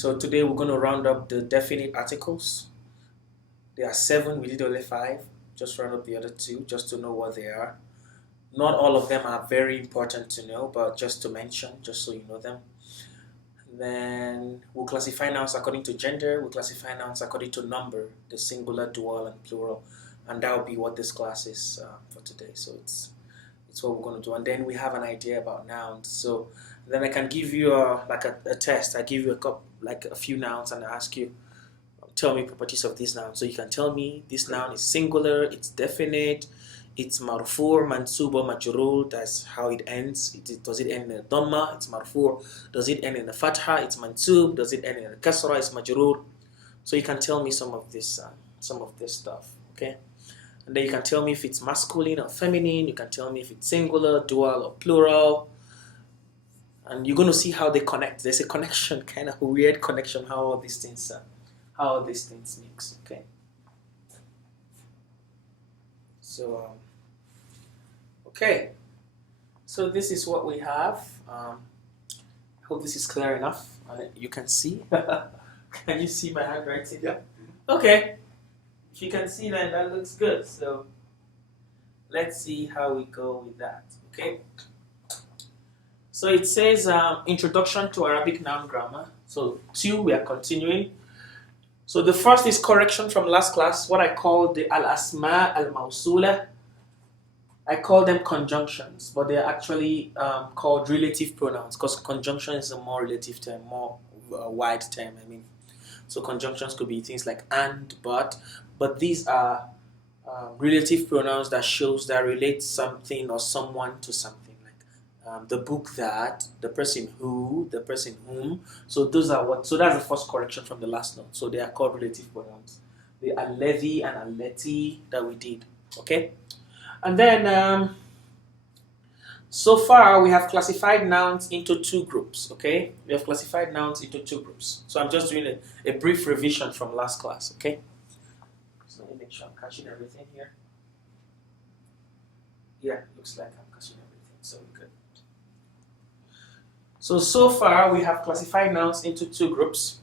So today we're going to round up the definite articles. There are 7, we did only 5. Just round up the other 2 just to know what they are. Not all of them are very important to know, but just to mention, just so you know them. Then we'll classify nouns according to gender, we'll classify nouns according to number, the singular, dual, and plural. And that will be what this class is for today. So it's what we're going to do. And then we have an idea about nouns. So then I can give you a test. I give you a few nouns and I ask you, tell me properties of this noun. So you can tell me this noun is singular, it's definite, it's marfu', mansub, or majrur. That's how it ends. Does it end in a dhamma? It's marfu'. Does it end in a fatha? It's mansub. Does it end in a kasra? It's majrur. So you can tell me some of this stuff. Okay. And then you can tell me if it's masculine or feminine. You can tell me if it's singular, dual, or plural. And you're going to see how they connect. There's a connection, kind of a weird connection, how all these things mix. Okay. So, okay. So this is what we have. I hope this is clear enough. You can see. Can you see my handwriting? Yeah. Okay. If you can see, then that looks good. So let's see how we go with that. Okay. So it says Introduction to Arabic Noun Grammar. So 2, we are continuing. So the first is correction from last class, what I call the al-asma al-mawsula. I call them conjunctions, but they are actually called relative pronouns because conjunction is a more relative term, more wide term, I mean. So conjunctions could be things like and, but these are relative pronouns that shows that relate something or someone to something. The book that, the person who, the person whom. So those are what. So that's the first correction from the last note. So they are called relative pronouns. The alladhi and allati that we did. Okay, and then so far we have classified nouns into 2 groups. Okay, we have classified nouns into 2 groups. So I'm just doing a brief revision from last class. Okay, so let me make sure I'm catching everything here. Yeah, looks like I'm catching everything. So good. So far we have classified nouns into 2 groups.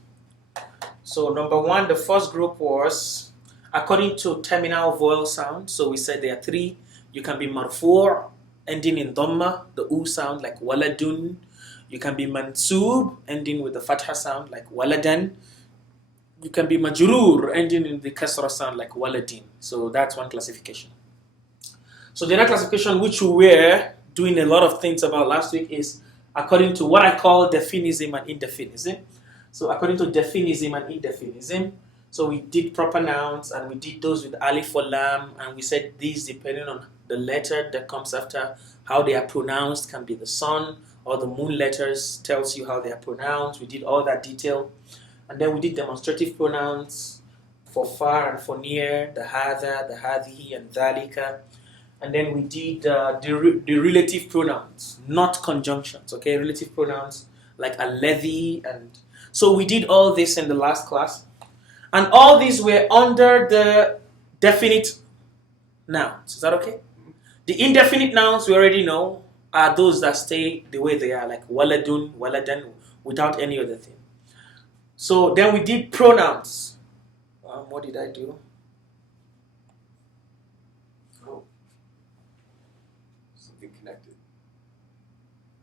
So number 1, the first group was according to terminal vowel sound. So we said there are 3. You can be marfu' ending in dhamma, the u sound like waladun. You can be mansub ending with the fatha sound like waladan. You can be majrur ending in the kasra sound like waladin. So that's one classification. So the other classification which we were doing a lot of things about last week is according to what I call definism and indefinism. So according to definism and indefinism, so we did proper nouns and we did those with alif or laam, and we said these depending on the letter that comes after, how they are pronounced, can be the sun or the moon letters, tells you how they are pronounced. We did all that detail. And then we did demonstrative pronouns for far and for near, the hadha, the hadhi, and dhalika. And then we did the relative pronouns, not conjunctions, okay? Relative pronouns like alladhi. And so we did all this in the last class. And all these were under the definite nouns. Is that okay? The indefinite nouns we already know are those that stay the way they are, like waladun, waladan, without any other thing. So then we did pronouns. What did I do? Connected.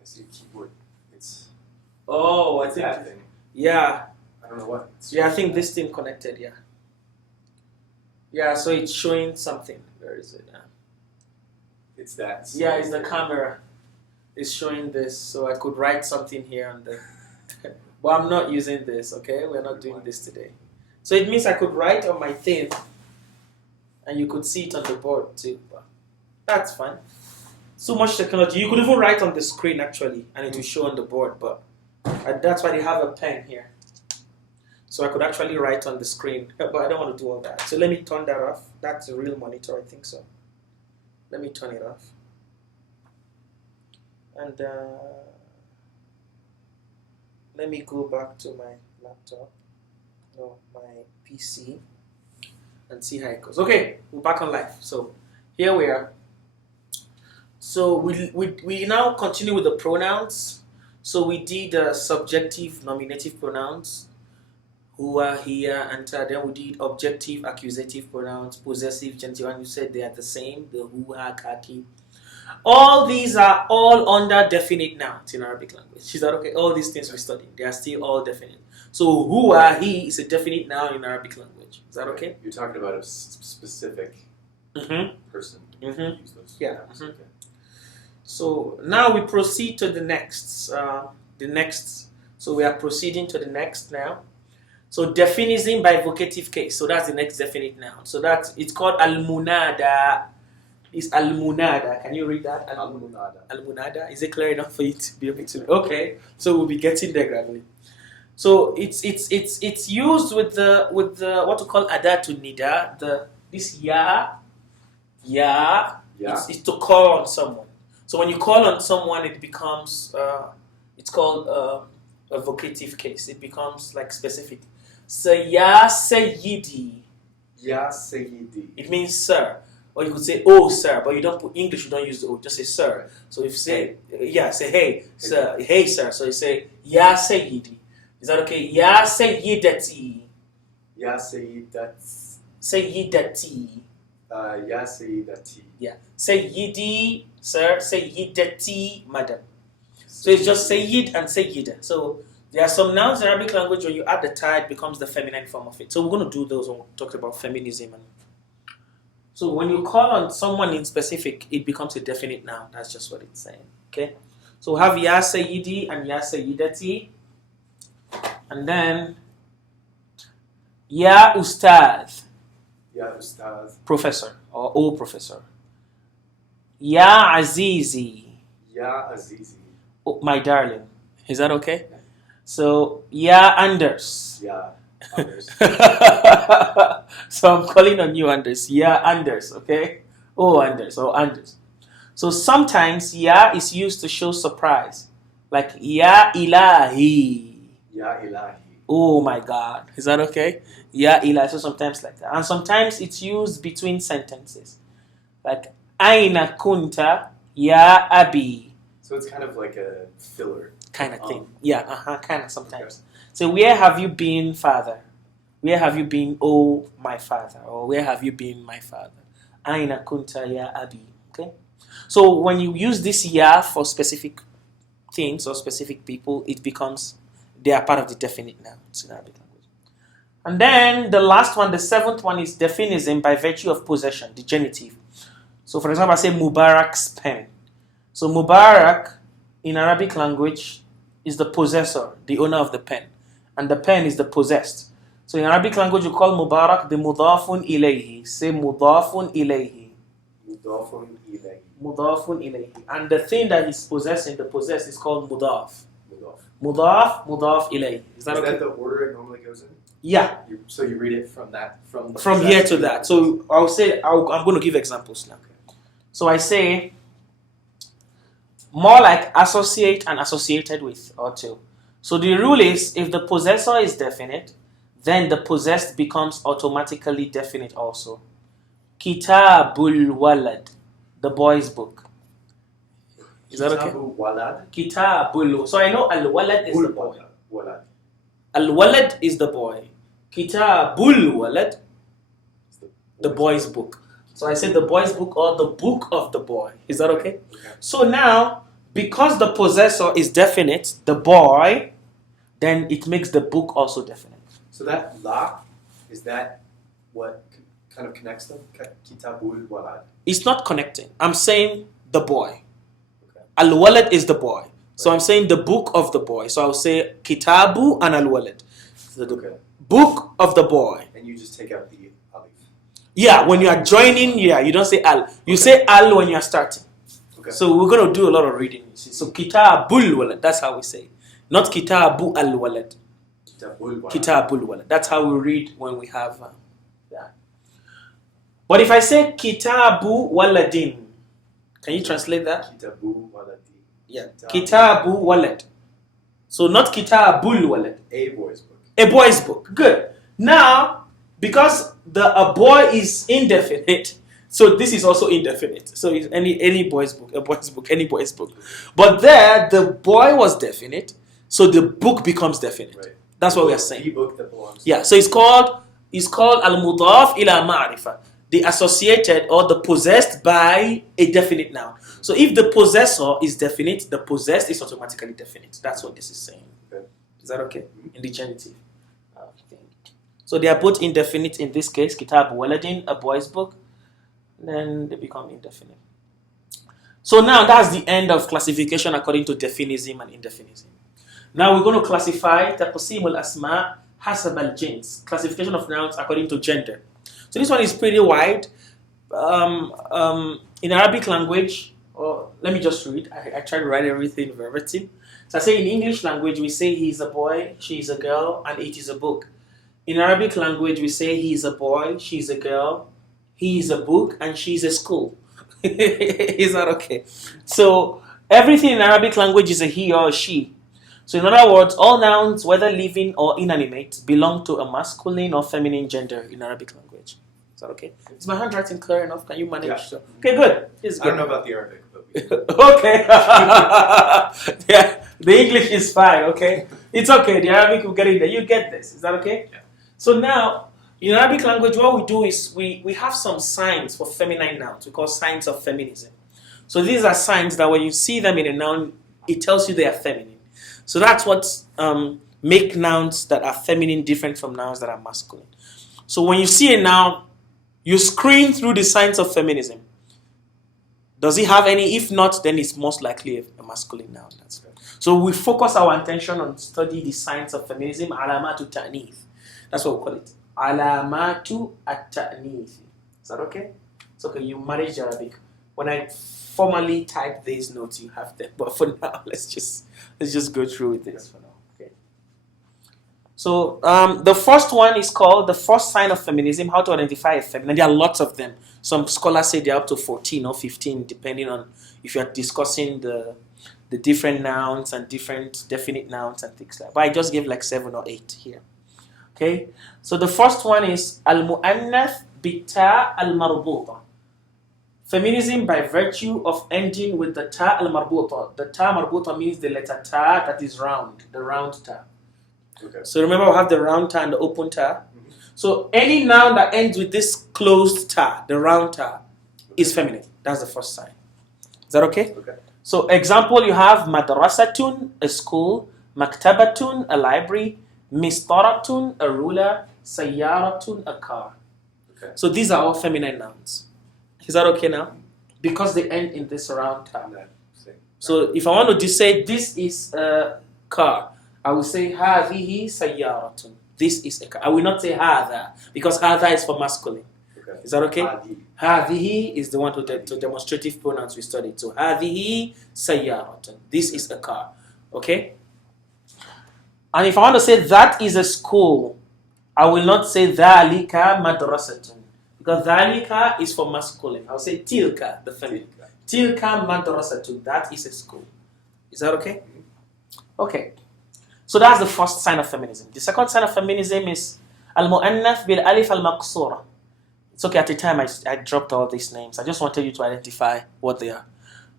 I see a keyboard. It's I think that thing. Yeah. I don't know what. I think this thing connected. Yeah. Yeah. So it's showing something. Where is it? It's that. Yeah, it's the camera. It's showing this, so I could write something here on the. But I'm not using this. Okay, we're not doing this today. So it means I could write on my thing, and you could see it on the board too. But that's fine. So much technology. You could even write on the screen actually, and it will show on the board. But that's why they have a pen here. So I could actually write on the screen, but I don't want to do all that. So let me turn that off. That's a real monitor, I think so. Let me turn it off. And let me go back to my laptop, no, my PC, and see how it goes. Okay, we're back on live. So here we are. So we now continue with the pronouns. So we did subjective nominative pronouns. Huwa, here, anta. Then we did objective, accusative pronouns, possessive, genitive, and you said they are the same. The huwa, kati. All these are all under definite nouns in Arabic language. Is that okay? All these things we studied, they are still all definite. So huwa, he is a definite noun in Arabic language. Is that okay? You're talking about a specific person. Mhm. Use those Yeah. nouns. Mhm. Okay. So now we proceed to the next. So we are proceeding to the next now. So definism by vocative case. So that's the next definite noun. So it's called al-munada. It's al-munada. Can you read that? Al-munada. Al-munada. Is it clear enough for you to be able to? Okay. So we'll be getting there gradually. So it's used with the what we call adatu nida. This ya. Yeah. It's to call on someone. So when you call on someone, it becomes it's called a vocative case. It becomes like specific. So ya sayyidi. Ya Sayyidi. It means sir. Or you could say oh sir, but you don't put English, you don't use the oh, just say sir. So if you say say hey sir, hey sir. So you say ya sayyidi. Is that okay? Ya sayyidati. Ya Sayyidati. Sayyidati. Ya Sayyidati. Yeah. Sayyidi, sir. Sayyidati, madam. So it's just Sayyid and Sayyida. So there are some nouns in Arabic language when you add the ta, it becomes the feminine form of it. So we're going to do those when we talk about feminism. So when you call on someone in specific, it becomes a definite noun. That's just what it's saying. Okay. So we have Ya Sayyidi and Ya Sayyidati. And then Ya Ustad. Ya Ustaz. Professor or O professor. Ya Azizi. Ya Azizi. Oh, my darling. Is that okay? So, Ya Anders. Ya Anders. So I'm calling on you, Anders. Ya Anders, okay? Oh, Anders, or Anders. So sometimes Ya is used to show surprise. Like Ya Ilahi. Ya Ilahi. Oh my God. Is that okay? Ya Ilahi. So sometimes like that. And sometimes it's used between sentences. Like Aina kunta ya abi. So it's kind of like a filler. Kind of thing. Yeah, kind of sometimes. Okay. So where have you been, father? Where have you been, oh my father? Or where have you been, my father? Aina kunta ya abi. Okay? So when you use this ya for specific things or specific people, it becomes, they are part of the definite nouns in Arabic language. And then the last one, the seventh one, is definism by virtue of possession, the genitive. So for example, I say Mubarak's pen. So Mubarak in Arabic language is the possessor, the owner of the pen. And the pen is the possessed. So in Arabic language, you call Mubarak the mudafun ilayhi. Say mudafun ilayhi. Mudafun ilayhi. Mudafun ilayhi. And the thing that is possessing, the possessed, is called mudaf. Mudaf. Mudaf ilayhi. Is that okay? The order it normally goes in? Yeah. So you read it from here to that. So I'll say, I'm going to give examples now. Okay. So I say, more like associate and associated with or to. So the rule is, if the possessor is definite, then the possessed becomes automatically definite also. Kitabul walad, the boy's book. Is that okay? Kitabu walad. Kitabul. So I know al-walad is the boy. Walad. Al-walad is the boy. Kitabul walad, the boy's book. So I said the boy's book or the book of the boy. Is that okay? Okay. So now, because the possessor is definite, the boy, then it makes the book also definite. So that la, is that what kind of connects them? Kitabul walad. It's not connecting. I'm saying the boy. Okay. Al-walad is the boy. So I'm saying the book of the boy. So I'll say kitabu and al-walad. So the book of the boy. And you just take out the alif. Yeah, when you are joining, you don't say al. You say al when you are starting. Okay. So we're going to do a lot of reading. So kitabul walad, that's how we say. Not kitabu al-walad. Kitabul walad. Kitabul walad. That's how we read when we have that. But if I say kitabu waladin, can you translate that? Kitabu waladin. Yeah. Kitabu walad. So not kitabul walad. A boy's book. A boy's book. Good. Now, because a boy is indefinite, so this is also indefinite. So it's any boy's book, a boy's book, any boy's book. But there, the boy was definite, so the book becomes definite. Right. That's what we are saying. The book that belongs. Yeah, so it's called al-mudaf ila ma'rifa, the associated or the possessed by a definite noun. So if the possessor is definite, the possessed is automatically definite. That's what this is saying. Okay. Is that okay? In the genitive. Okay. So they are both indefinite in this case. Kitab waladin, a boy's book. Then they become indefinite. So now that's the end of classification according to definism and indefinism. Now we're going to classify taqsim al-asma hasab al-jins, classification of nouns according to gender. So this one is pretty wide. In Arabic language, let me just read. I try to write everything verbatim. So I say in English language, we say he is a boy, she is a girl, and it is a book. In Arabic language, we say he is a boy, she is a girl, he is a book, and she is a school. Is that okay? So everything in Arabic language is a he or a she. So in other words, all nouns, whether living or inanimate, belong to a masculine or feminine gender in Arabic language. Is that okay? Is my handwriting clear enough? Can you manage? Yeah. Okay, good. It's good. I don't know about the Arabic, but Okay. Yeah, the English is fine, okay? It's okay. The Arabic will get in there. You get this. Is that okay? Yeah. So now, in Arabic language, what we do is we have some signs for feminine nouns. We call signs of feminism. So these are signs that when you see them in a noun, it tells you they are feminine. So that's what make nouns that are feminine different from nouns that are masculine. So when you see a noun, you screen through the signs of feminism. Does it have any? If not, then it's most likely a masculine noun. That's right. So we focus our attention on study the signs of feminism, alamatu ta'nith. That's what we call it. Alamatu at-ta'nith. Is that okay? It's okay. You manage Arabic. When I formally type these notes, you have them. But for now, let's just go through with this for now. Okay. So the first one is called the first sign of feminism. How to identify a feminine? There are lots of them. Some scholars say they're up to 14 or 15, depending on if you're discussing the different nouns and different definite nouns and things like that. But I just gave like 7 or 8 here. Okay. So the first one is al-mu'annath bita al-marbuta. Feminism by virtue of ending with the ta al-marbuta. The ta marbuta means the letter ta that is round, the round ta. Okay. So remember we have the round ta and the open ta. Mm-hmm. So any noun that ends with this closed ta, the round ta, is feminine. That's the first sign. Is that okay? Okay. So example, you have madrasatun, a school, maktabatun, a library, mistaratun, a ruler, sayyaratun, a car. Okay. So these are all feminine nouns. Is that okay now? Because they end in this round ta. So if I want to say this is a car, I will say hadhihi sayyaratun. This is a car. I will not say hadha because hadha is for masculine. Okay. Is that okay? Hadhihi is the one to demonstrative pronouns we studied. So hadhihi sayyaratun. This is a car. Okay? And if I want to say that is a school, I will not say dhalika madrasatun. Because dhalika is for masculine. I'll say tilka, the feminine. Tilka madrasatun. That is a school. Is that okay? Okay. So that's the first sign of feminism. The second sign of feminism is al-mu'annath bil alif al-maqsura. It's okay, at the time I dropped all these names. I just wanted you to identify what they are.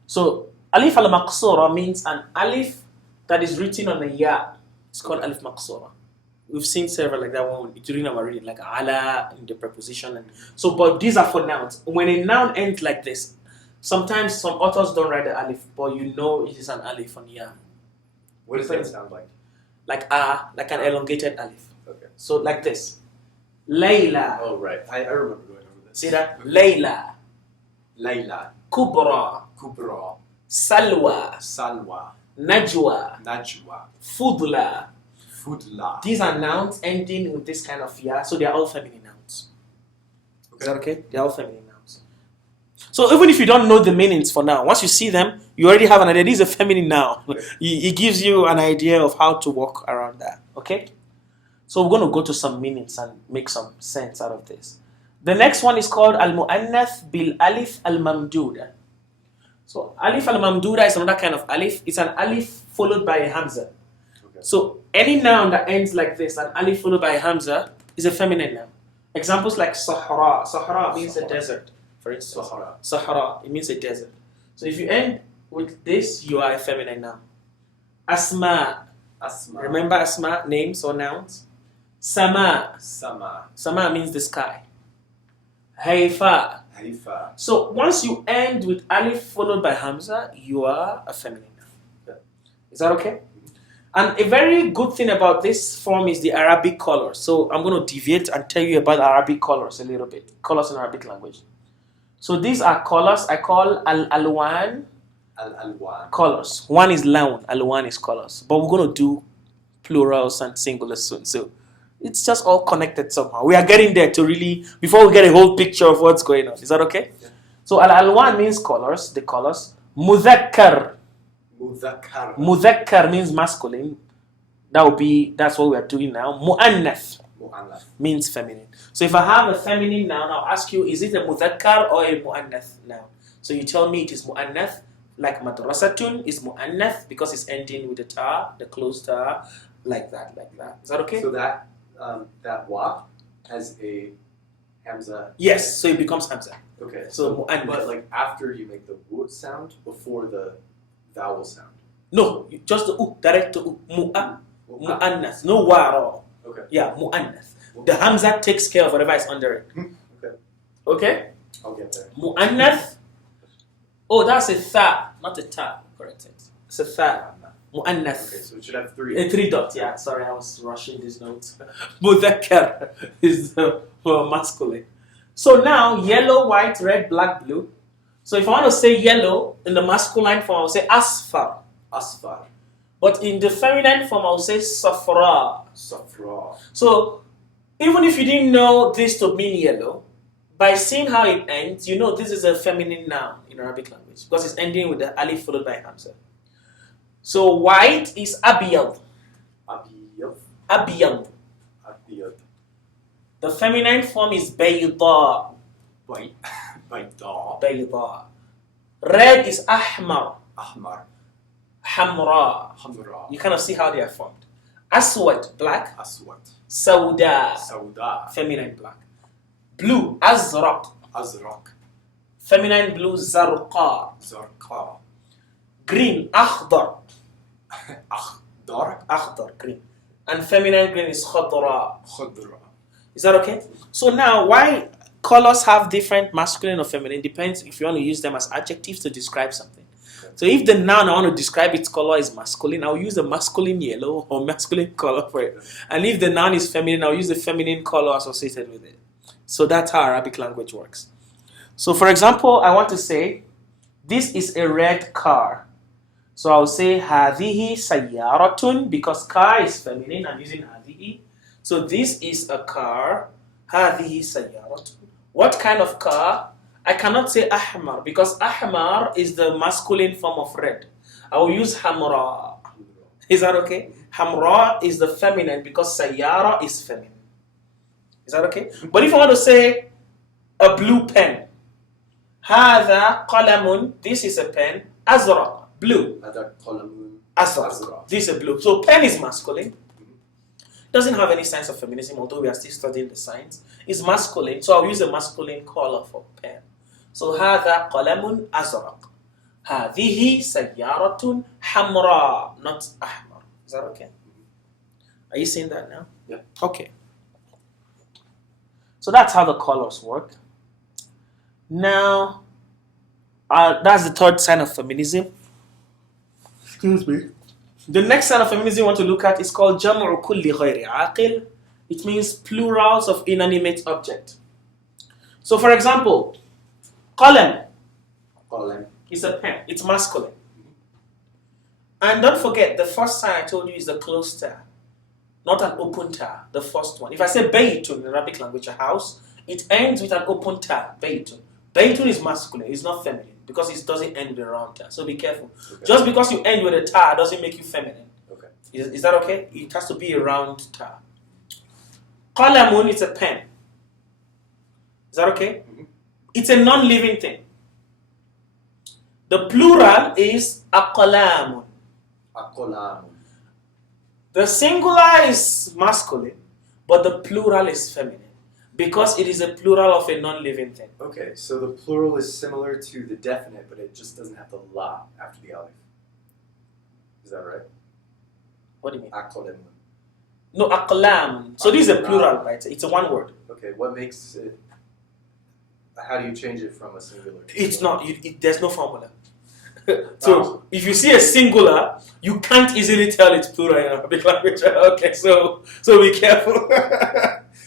So alif al-maqsura means an alif that is written on a ya. It's called alif maqsura. We've seen several like that one during our reading, like ala in the preposition. And so, but these are for nouns. When a noun ends like this, sometimes some authors don't write the alif, but you know it is an alif on ya. What does that sound like? Like an elongated alif. Okay. So like this. Layla. Oh, right. I remember going over this. See that? Layla. Layla. Kubra. Kubra. Salwa. Salwa. Najwa. Najwa. Fudla. Fudla. These are nouns ending with this kind of ya, so they are all feminine nouns. Okay. Is that okay? They are all feminine nouns. So even if you don't know the meanings for now, once you see them, you already have an idea. This is a feminine noun. Okay. It gives you an idea of how to walk around that. Okay? So we're going to go to some meanings and make some sense out of this. The next one is called al-mu'annath bil alif al-mamduda. So alif al-mamduda is another kind of alif. It's an alif followed by a hamza. Okay. So any noun that ends like this, an alif followed by a hamza, is a feminine noun. Examples like Sahara. Sahara means a desert, for instance. Sahara, it means a desert. So if you end with this, you are a feminine noun. Asma. Asma. Remember asma, names or nouns? Sama. Sama. Sama means the sky. Haifa. Haifa. So once you end with alif followed by hamza, you are a feminine noun. Okay. Is that okay? And a very good thing about this form is the Arabic colors. So I'm going to deviate and tell you about Arabic colors a little bit. Colors in Arabic language. So these are colors. I call al-alwan Al-alwan. colors. One is laun, alwan is colors. But we're going to do plurals and singulars soon. So it's just all connected somehow. We are getting there to really, before we get a whole picture of what's going on. Is that okay? Yeah. So al-alwan means colors, the colors. Mudhakkar. Mudhakkar. Mudhakkar means masculine. That's what we are doing now. Mu'annath Mu'annath. means feminine. So if I have a feminine noun, I'll ask you, is it a mudhakkar or a mu'annath noun? So you tell me it is mu'annath, like madrasatun is mu'annath because it's ending with a ta, the closed ta, like that. Is that okay? So that wa has a hamza. Yes, so it becomes hamza. Okay. So mu'annath. But like after you make the wu sound, before the vowel sound. No, just the direct to mu'annath. No wa at all. Okay. Yeah, mu'annath. The hamza takes care of whatever is under it. Okay. Okay? I'll get there. Mu'annath. Oh, that's a tha, not a ta. Correct it. It's a tha. Mu'annath. Okay, so it should have three. A 3 dots, yeah. Sorry, I was rushing these notes. Mudhakkar is the masculine. So now, yellow, white, red, black, blue. So if I want to say yellow in the masculine form, I'll say asfar. Asfar. But in the feminine form, I'll say safra. Safra. So even if you didn't know this to mean yellow, by seeing how it ends, you know this is a feminine noun in Arabic language because it's ending with the alif followed by hamza. So white is abiyad. Abiyad. Abiyad. Abiyad. The feminine form is bayda. Bayda. Bayda. Red is ahmar. Ahmar. Hamra. Hamra. You kind of see how they are formed. Aswad, black. Aswad. Sauda, Sauda. feminine black. Blue, azraq. Azraq. Feminine blue, zarqa. Zarqa. Green, akhdar. Akhdar. Akhdar, green. And feminine green is khadra. Khadra. Is that okay? So now, why colors have different masculine or feminine depends if you want to use them as adjectives to describe something. So if the noun I want to describe its color is masculine, I'll use the masculine yellow or masculine color for it. And if the noun is feminine, I'll use the feminine color associated with it. So that's how Arabic language works. So for example, I want to say, this is a red car. So I'll say, هذه سيارة, because car is feminine, I'm using هذه. So this is a car. هذه سيارة. What kind of car? I cannot say ahmar because ahmar is the masculine form of red. I will use hamra. Is that okay? Hamra is the feminine because sayara is feminine. Is that okay? But if I want to say a blue pen, هذا قلم, this is a pen, azraq, blue. هذا قلم Azraq, this is a blue. So pen is masculine. Doesn't have any signs of feminism, although we are still studying the signs. It's masculine, so I'll use a masculine color for pen. So هذا قلم أزرق. هذه سيارة حمراء, not أحمر. Is that okay? Are you seeing that now? Yeah. Okay. So that's how the colors work. Now, that's the third sign of feminism. Excuse me. The next sign of feminism we want to look at is called جمع كل غير عاقل. It means plurals of inanimate object. So for example, qalam is a pen. It's masculine. And don't forget, the first sign I told you is the closed ta, not an open ta, the first one. If I say baytun in Arabic language, a house, it ends with an open ta, baytun. Baytun is masculine, it's not feminine, because it doesn't end with a round ta. So be careful. Okay. Just because you end with a ta doesn't make you feminine. Okay. Is that okay? It has to be a round ta. Qalamun is a pen. Is that okay? Mm-hmm. It's a non-living thing. The plural is aqlamun. Aqlamun. The singular is masculine, but the plural is feminine because it is a plural of a non-living thing. Okay, so the plural is similar to the definite, but it just doesn't have the la after the alif. Is that right? What do you mean? Aqlamun. No, aqlam. So this is a plural, right? It's a one word. Okay, what makes it? How do you change it from a singular? It's not. There's no formula. So if you see a singular, you can't easily tell it's plural in Arabic language. Okay, so be careful.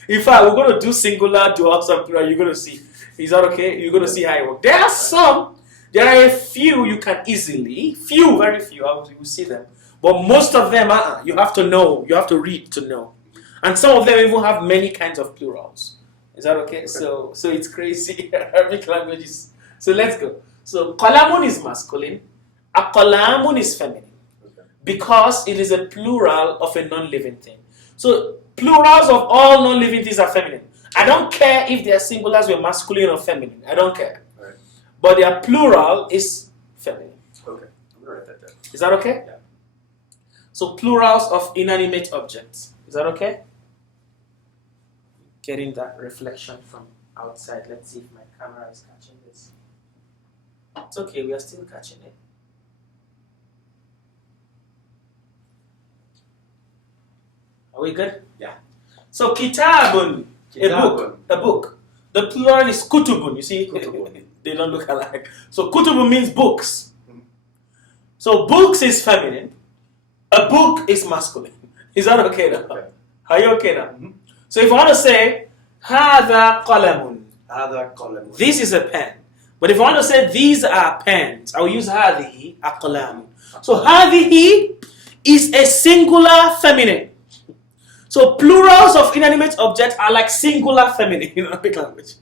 In fact, we're going to do singular, dual, and plural. You're going to see. Is that okay? You're going to see how it works. There are a few you can easily, very few, you will see them. But most of them, you have to know, you have to read to know. And some of them even have many kinds of plurals. Is that okay? So it's crazy. Arabic languages. So let's go. So qalamun is masculine, aqlamun is feminine. Okay. Because it is a plural of a non-living thing. So plurals of all non-living things are feminine. I don't care if their singulars were masculine or feminine. I don't care. Right. But their plural is feminine. Okay. I'm gonna write that down. Is that okay? Yeah. So plurals of inanimate objects. Is that okay? Getting that reflection from outside. Let's see if my camera is catching this. It's okay, we are still catching it. Are we good? Yeah. So kitabun, a book. The plural is kutubun. You see, Kutubun. they don't look alike. So kutubun means books. Mhm. So books is feminine. A book is masculine. Is that okay now? Okay. Are you okay now? Mhm. So if I want to say hada qalamun, Hada qalamun. this is a pen. But if I want to say these are pens, I will use hadihi aqlam. So hadihi is a singular feminine. So plurals of inanimate objects are like singular feminine in Arabic language.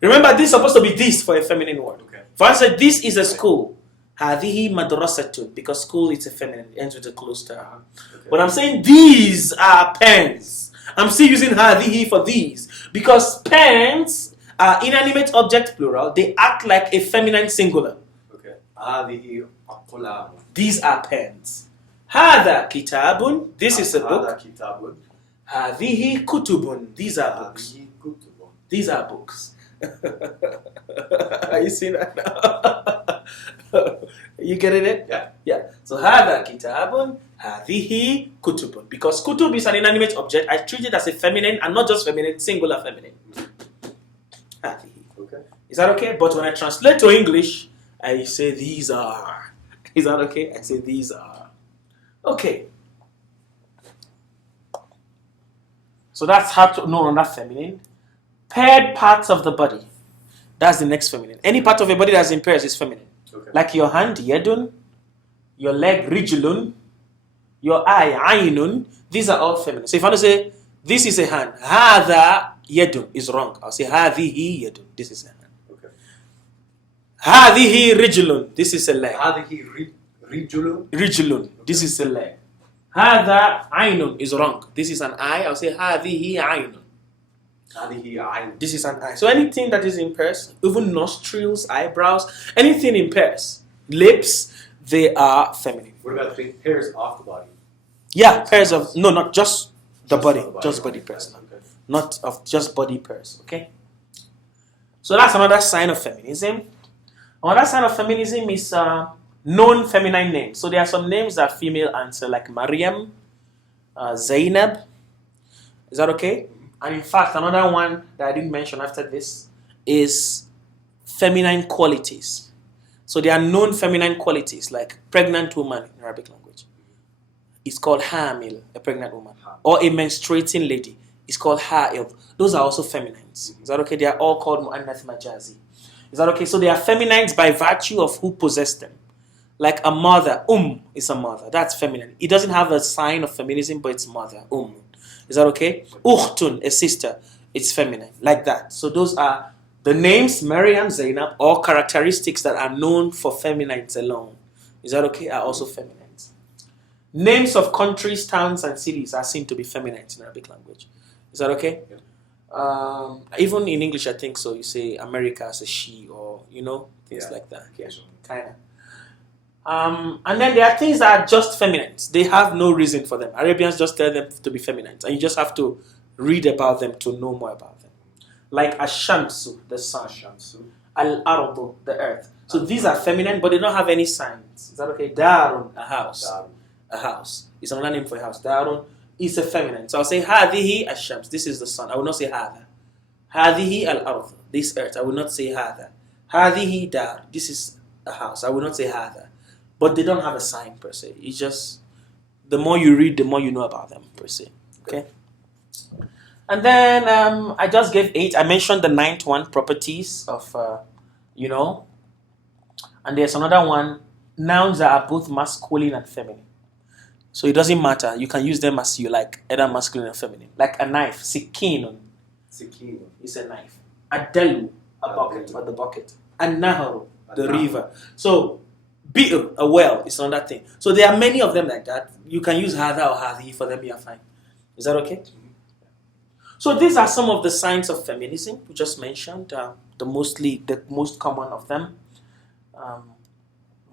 Remember, this is supposed to be this for a feminine word. Okay. If I say this is a school, hadihi madrasatun, because school is a feminine, it ends with a closed term. Okay. But I'm saying these are pens. I'm still using hadihi for these because pens are inanimate object plural. They act like a feminine singular. Okay. Hadihi aqlamun. These are pens. Hada kitabun. This is a book. Hada kitabun. Hadihi kutubun. These are books. Hadihi kutubun. These are books. Are you seeing that now? You getting it? Yeah. Yeah. So hada kitabun, hadihi kutubun. Because kutub is an inanimate object, I treat it as a feminine and not just feminine, singular feminine. Hadihi. Okay. Is that okay? But when I translate to English, I say these are. Is that okay? I say these are. Okay. So that's how to know under feminine. Paired parts of the body. That's the next feminine. Any part of your body that's in pairs is feminine. Okay. Like your hand, yedun, your leg, rijlun, your eye, aynun. These are all feminine. So if I want to say, this is a hand, hadha yedun is wrong. I'll say, hadhihi yedun. This is a hand. Okay. Hadhihi rijlun. This is a leg. Hadihi rijulun. Rijlun. This is a leg. Hadha aynun is wrong. This is an eye. I'll say, hadhihi aynun. Hadihi ayn. This is an eye. So anything that is in pairs, even nostrils, eyebrows, anything in pairs, lips, they are feminine. What about the pairs off the body? Yeah, pairs of, no, not just the body, the just body pairs. Okay. Not of just body pairs, okay? So that's another sign of feminism. Another sign of feminism is known feminine names. So there are some names that female answer, like Maryam, Zainab. Is that okay? And in fact, another one that I didn't mention after this is feminine qualities. So there are known feminine qualities, like pregnant woman in Arabic language. It's called hamil, a pregnant woman. Or a menstruating lady. It's called ha'id. Those are also feminines. Is that okay? They are all called mu'annath majazi. Is that okay? So they are feminines by virtue of who possessed them. Like a mother, is a mother. That's feminine. It doesn't have a sign of feminism, but it's mother, Is that okay? Ukhtun, a sister, it's feminine. Like that. So those are the names, Maryam, Zainab, all characteristics that are known for feminines alone. Is that okay? Are also feminines. Names of countries, towns, and cities are seen to be feminines in Arabic language. Is that okay? Yeah. Even in English, I think so. You say America as a she, or things like that. Yeah, kind of. And then there are things that are just feminines. They have no reason for them. Arabians just tell them to be feminines, and you just have to read about them to know more about them. Like Ash-Shamsu, the sun. Shamsu. Al-Ardu, the earth. So these are feminine, but they don't have any signs. Is that okay? Darun, a house. Darun. a house. It's another name for a house. Darun is a feminine. So I'll say هذه الشمس. This is the sun. I will not say هذا. هذه الأرض. This earth. I will not say هذا. هذه دار. This is a house. I will not say هذا. But they don't have a sign per se. It's just the more you read, the more you know about them per se. Okay. And then I just gave 8. I mentioned the 9th one, properties of, and there's another one, nouns that are both masculine and feminine. So it doesn't matter. You can use them as you like, either masculine or feminine. Like a knife, sikinun. Sikinun is a knife. Adalu, a bucket, or the bucket. An-naharu, the river. So bi'r, a well, is another thing. So there are many of them like that. You can use hada or hadi, for them you are fine. Is that okay? So these are some of the signs of feminism we just mentioned. The most common of them.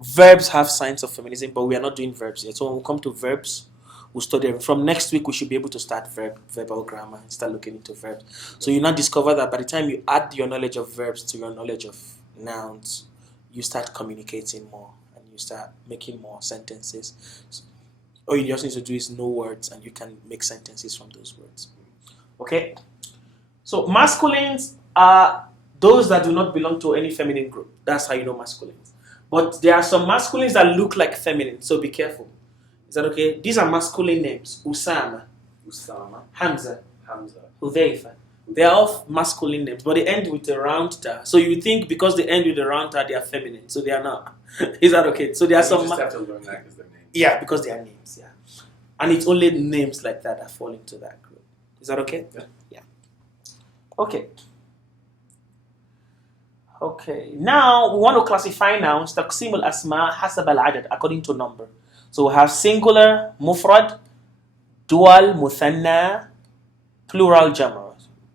Verbs have signs of feminism, but we are not doing verbs yet. So when we come to verbs, we'll study them. From next week, we should be able to start verbal grammar and start looking into verbs. So you now discover that by the time you add your knowledge of verbs to your knowledge of nouns, you start communicating more and you start making more sentences. So all you just need to do is know words and you can make sentences from those words. Okay? So masculines are those that do not belong to any feminine group. That's how you know masculines. But there are some masculines that look like feminine, so be careful. Is that okay? These are masculine names. Usama, Hamza, Hudhaifa. They are all masculine names, but they end with a round ta. So you think because they end with a round ta, they are feminine. So they are not. Is that okay? So there are some. You just have to learn that because they're names. Yeah, because they are names. Yeah, and it's only names like that fall into that group. Is that okay? Yeah. Okay. Okay. Now we want to classify nouns. تقسيم الأسماء حسب العدد according to number. So we have singular, mufrad, dual, muthanna, plural, jamr.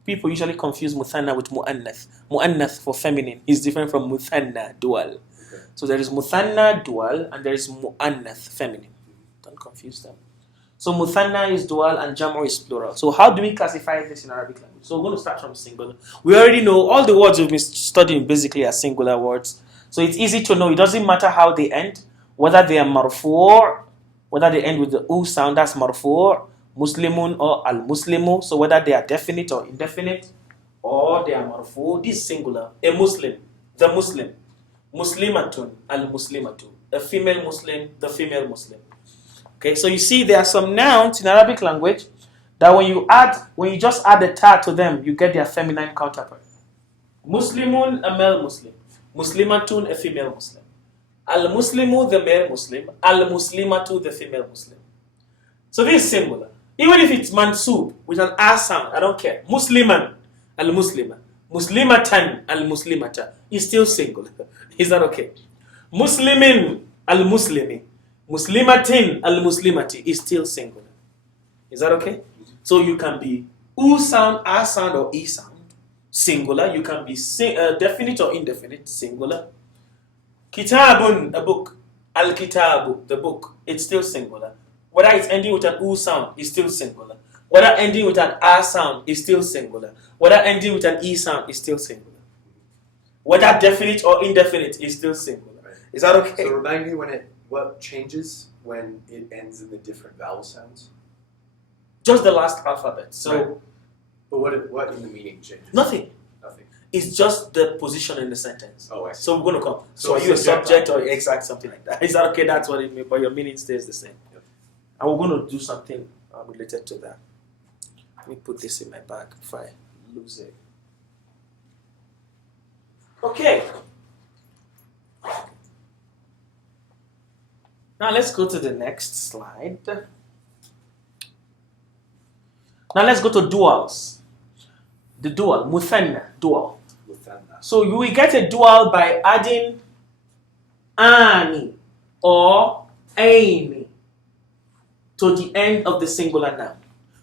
People usually confuse muthanna with mu'annath. Mu'annath for feminine is different from muthanna, dual. Okay. So there is muthanna, dual, and there is mu'annath, feminine. Don't confuse them. So muthanna is dual and jamr is plural. So how do we classify this in Arabic language? So we're going to start from singular. We already know all the words we've been studying basically are singular words. So it's easy to know. It doesn't matter how they end. Whether they are marfu', whether they end with the u sound, that's marfu', muslimun or al-muslimu. So whether they are definite or indefinite, or they are marfu', this is singular. A Muslim, the Muslim. Muslimatun, al-muslimatu. A female Muslim, the female Muslim. Okay, so you see there are some nouns in Arabic language that when you just add a ta to them, you get their feminine counterpart. Muslimun, a male Muslim. Muslimatun, a female Muslim. Al-Muslimu, the male Muslim. Al-Muslimatu, the female Muslim. So this is singular. Even if it's mansub with an a sound, I don't care. Musliman, al-Muslima. Muslimatan, al-Muslimata. Is still singular. Is that okay? Muslimin, al-Muslimi. Muslimatin, al-Muslimati is still singular. Is that okay? So you can be u sound, a sound, or e sound, singular. You can be definite or indefinite, singular. Kitabun, a book. Al-Kitabu, the book. It's still singular. Whether it's ending with an u sound, is still singular. Whether ending with an a sound, is still singular. Whether ending with an e sound, is still singular. Whether definite or indefinite, is still singular. Is that okay? So remind me what changes when it ends in the different vowel sounds? Just the last alphabet. So, right. But what in the meaning changes? Nothing. Nothing. It's just the position in the sentence. Oh, I see. So we're going to come. So are you a subject or exact, something like that? Is that okay? That's what it means, but your meaning stays the same. Yep. And we're going to do something related to that. Let me put this in my bag before I lose it. Okay. Now let's go to the next slide. Now let's go to duals. The dual, muthanna, dual. So you will get a dual by adding ani or aini to the end of the singular noun.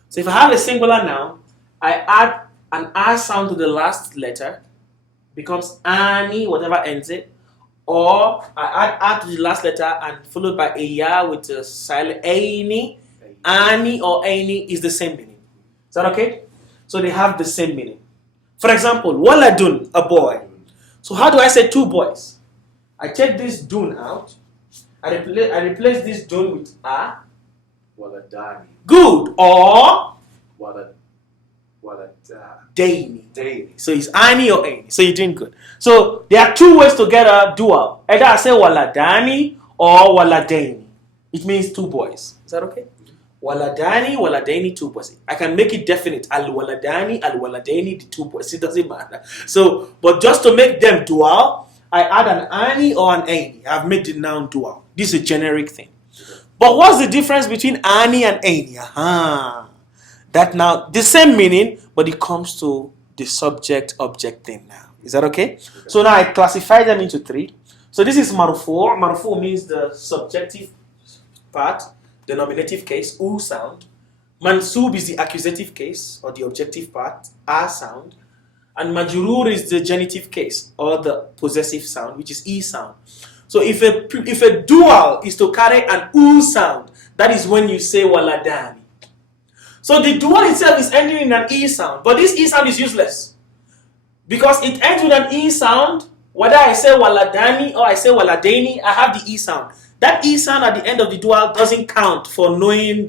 So if I have a singular noun, I add an a sound to the last letter, becomes ani, whatever ends it, or I add to the last letter and followed by a ya with a silent aini, ani or aini is the same meaning. Is that okay? So they have the same meaning. For example, waladun, a boy. So how do I say two boys? I take this dun out, I replace this dun with a, Waladani. Good. Or Daini. So it's ani or any. So you're doing good. So there are two ways to get a dual. Either I say waladani or waladani. It means two boys. Is that okay? Waladani, waladaini, two boys. I can make it definite. Al-waladani, al-waladaini, the two boys. It doesn't matter. So, but just to make them dual, I add an ani or an aini. I've made the noun dual. This is a generic thing. But what's the difference between ani and aini? That now, the same meaning, but it comes to the subject-object thing now. Is that okay? So now I classify them into three. So this is marfu'. Marfu' means the subjective part, the nominative case, u sound. Mansub is the accusative case, or the objective part, a sound. And majrur is the genitive case, or the possessive sound, which is e sound. So if a dual is to carry an u sound, that is when you say waladani. So the dual itself is ending in an e sound, but this e sound is useless because it ends with an e sound. Whether I say waladani or I say waladaini, I have the e sound. That e sound at the end of the dual doesn't count for knowing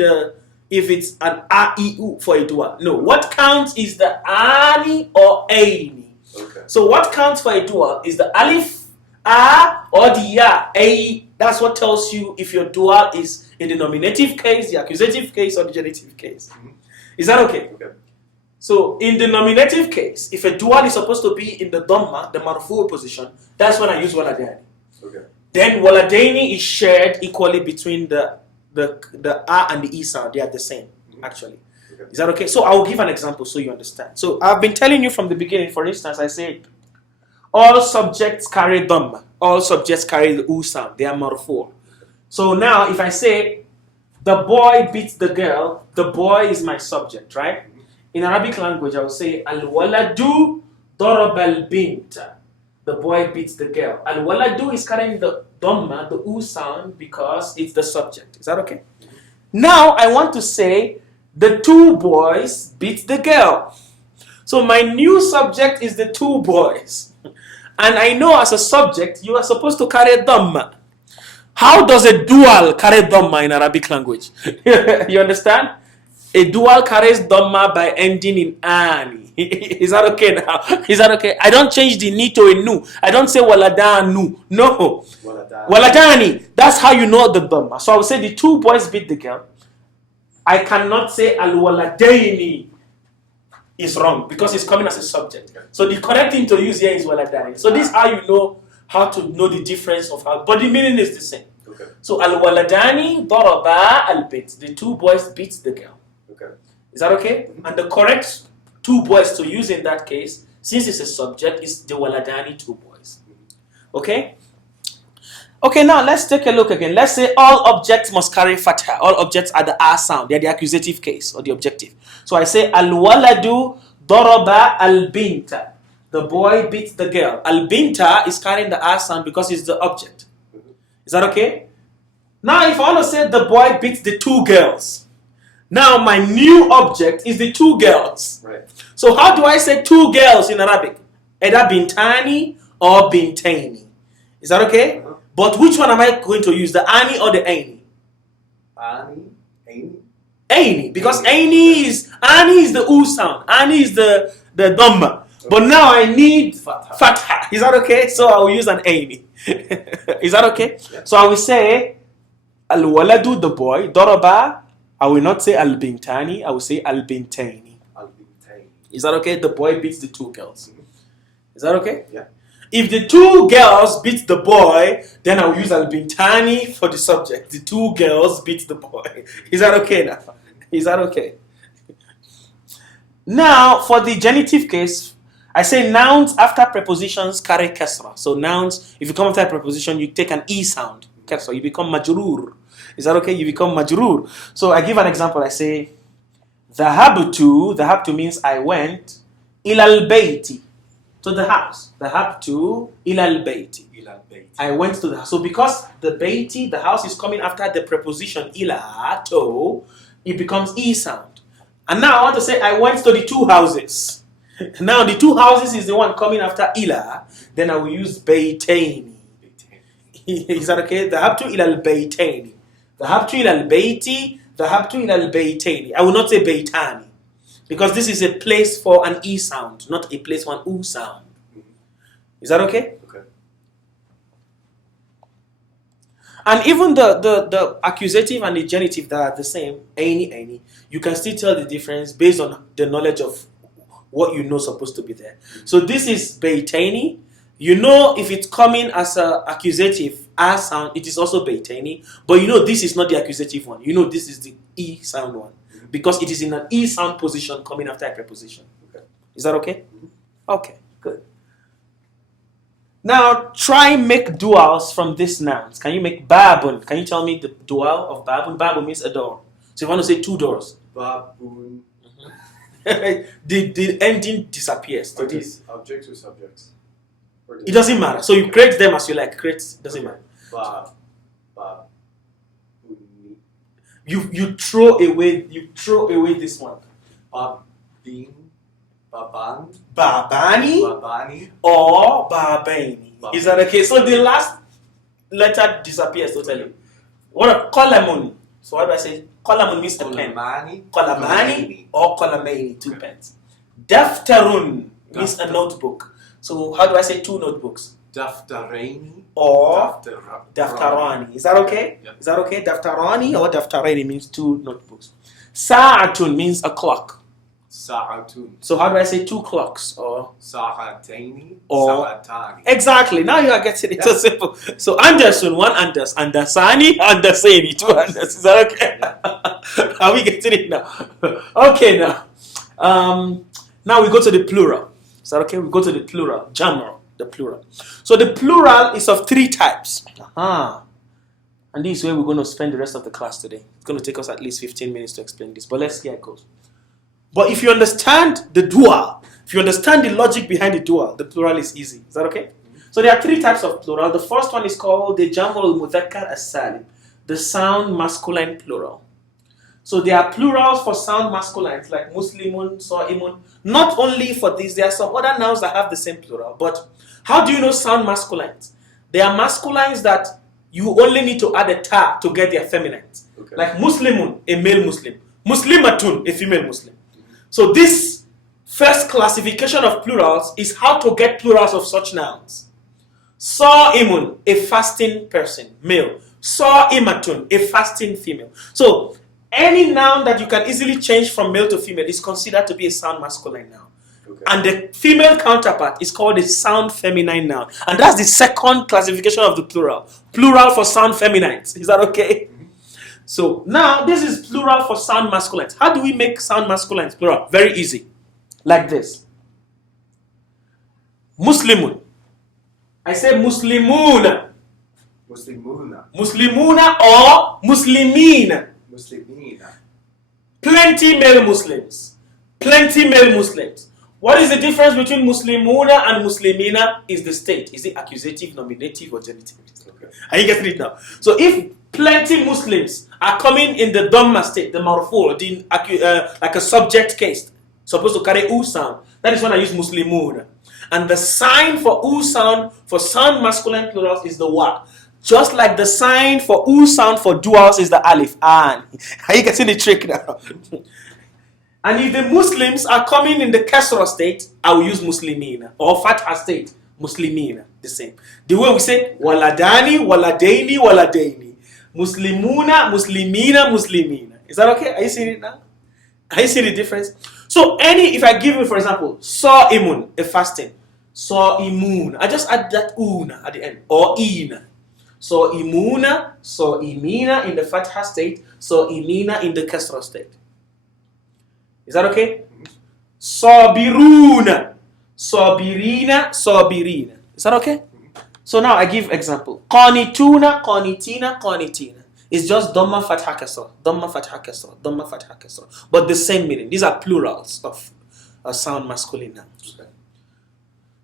if it's an a, e, u for a dual. No, what counts is the ani or aini. Okay. So what counts for a dual is the alif, a, or the ya, a. That's what tells you if your dual is in the nominative case, the accusative case, or the genitive case. Mm-hmm. Is that okay? Okay. So in the nominative case, if a dual is supposed to be in the dhamma, the marfu position, that's when I use waladani. Okay. Then waladaini is shared equally between the a and the e sound. They are the same, actually. Okay. Is that okay? So I will give an example so you understand. So I've been telling you from the beginning. For instance, I said all subjects carry dhamma. All subjects carry the u sound. They are marfu'. So now if I say the boy beats the girl, the boy is my subject, right? In Arabic language, I will say al-waladu darab al-binta. The boy beats the girl. Al-waladu is carrying the dhamma, the u sound, because it's the subject. Is that okay? Now I want to say the two boys beat the girl. So my new subject is the two boys. And I know as a subject, you are supposed to carry dhamma. How does a dual carry dhamma in Arabic language? You understand? A dual carries dhamma by ending in ani. Is that okay now? Is that okay? I don't change the ni to a nu. I don't say waladanu. No. Waladani. That's how you know the dhamma. So I would say the two boys beat the girl. I cannot say al-waladaini is wrong because it's coming as a subject. So the correct thing to use here is waladani. So this is how you know how to know the difference of how, but the meaning is the same. Okay. So al-waladani daraba al-bit. The two boys beat the girl. Okay. Is that okay? And the correct two boys to use in that case, since it's a subject, is the waladani two boys. Okay? Okay, now let's take a look again. Let's say all objects must carry fatha. All objects are the a sound. They're the accusative case or the objective. So I say al-waladu daraba al-binta. The boy beats the girl. Al-binta is carrying the a sound because it's the object. Is that okay? Now if I want to say the boy beats the two girls, now my new object is the two girls. Right. So how do I say two girls in Arabic? Either bintani or bintaini. Is that okay? Uh-huh. But which one am I going to use? The ani or the aini? Aini? Aini. Because ani is the u sound. Ani is the dhamma. Okay. But now I need fatha. Is that okay? So I will use an aini. Is that okay? Yeah. So I will say al-waladu, the boy, daraba. I will not say al-bintani, I will say al-bintaini. Al-bintaini. Is that okay? The boy beats the two girls. Is that okay? Yeah. If the two girls beat the boy, then I will use al-bintani for the subject. The two girls beat the boy. Is that okay now? Is that okay? Now, for the genitive case, I say nouns after prepositions carry kasra. So nouns, if you come after a preposition, you take an e sound. Kasra, you become majrur. Is that okay? You become majrur. So I give an example. I say, dhahabtu means I went, ilal bayti, to the house. Dhahabtu ilal bayti. I went to the house. So because the bayti, the house is coming after the preposition ila, to, it becomes e sound. And now I want to say I went to the two houses. Now the two houses is the one coming after ila. Then I will use baytaini. Is that okay? Dhahabtu ilal baytaini. Dhahabtu ila al-bayti, ذهبت إلى البيتين. I will not say بيتان because this is a place for an E sound, not a place for an U sound. Is that okay? Okay. And even the accusative and the genitive that are the same, any, you can still tell the difference based on the knowledge of what you know supposed to be there. So this is Beitani. You know if it's coming as a accusative as sound, it is also Beitani. But you know this is not the accusative one. You know this is the E sound one. Because it is in an E sound position coming after a preposition. Okay. Is that okay? Okay, good. Now try make duals from these nouns. Can you make babun? Can you tell me the dual of babun? Babun means a door. So if you want to say two doors. Baboon. the ending disappears. Are these objects or subjects? Or It doesn't matter. So you create them as you like. Create doesn't matter. Ba. You throw away this one. Babin. Baban. Babani or babani. Is that okay? So the last letter disappears totally. What a kolamun. So what do I say? Kolamun means a pen. Kolamani or kolamaini, 2 pens. Daftarun means a notebook. So how do I say 2 notebooks? Daftaraini or daftarani. Is that okay? Yep. Is that okay? Daftarani or daftaraini means 2 notebooks. Sa'atun means a clock. Sa'atun. So how do I say 2 clocks or Sa'ataini or Sa'atani. exactly. Now you are getting it. So simple. So Anderson, 1 Anders, Andersani, Andersani, 2 Anders. Is that okay? Yeah. Are we getting it now? Okay now. Now we go to the plural. Is that okay? We go to the plural. Jamal, the plural. So the plural is of 3 types. And this is where we're going to spend the rest of the class today. It's going to take us at least 15 minutes to explain this. But let's see how it goes. But if you understand the dual, if you understand the logic behind the dual, the plural is easy. Is that okay? So there are 3 types of plural. The first one is called the Jamal Mudhakkar As-Salim, the sound masculine plural. So there are plurals for sound masculines like Muslimun, Sa'imun. Not only for these, there are some other nouns that have the same plural. But how do you know sound masculines? They are masculines that you only need to add a ta to get their feminines. Okay. Like Muslimun, a male Muslim. Muslimatun, a female Muslim. So this first classification of plurals is how to get plurals of such nouns. Sa'imun, a fasting person, male. Sa'imatun, a fasting female. So any noun that you can easily change from male to female is considered to be a sound masculine noun. Okay. And the female counterpart is called a sound feminine noun. And that's the second classification of the plural. Plural for sound feminines. Is that okay? So now this is plural for sound masculines. How do we make sound masculines plural? Very easy. Like this. Muslimun. I say Muslimuna. Muslimuna. Muslimuna or Muslimina. Muslimina. Plenty male Muslims. Plenty male Muslims. What is the difference between Muslimuna and Muslimina? Is the state. Is it accusative, nominative, or genitive? Okay. Are you getting it now? So if plenty Muslims are coming in the Dhamma state, the marfu, like a subject case, supposed to carry U sound, that is when I use Muslimun. And the sign for U sound, for sound masculine plurals, is the wa. Just like the sign for U sound for duals is the alif. Are you getting the trick now? And if the Muslims are coming in the Kasra state, I will use Muslimina. Or Fatha state, Muslimina. The same. The way we say Waladani, Waladaini, Waladaini. Muslimuna, Muslimina, Muslimina. Is that okay? Are you seeing it now? Are you seeing the difference? So if I give you, for example, Sa'imun, a fasting. Sa'imun. I just add that una at the end. Or ina. Sa'imuna, Sa'imina in the Fatha state. Sa'imina in the Kasra state. Is that okay? Sabiruna. Sabirina, Sabirina. Is that okay? So now I give example. Qanituna, Qanitina, Qanitina. It's just Dhamma Fatha Kasra, Dhamma Fatha Kasra, Dhamma Fatha Kasra. But the same meaning. These are plurals of sound masculine nouns. Okay.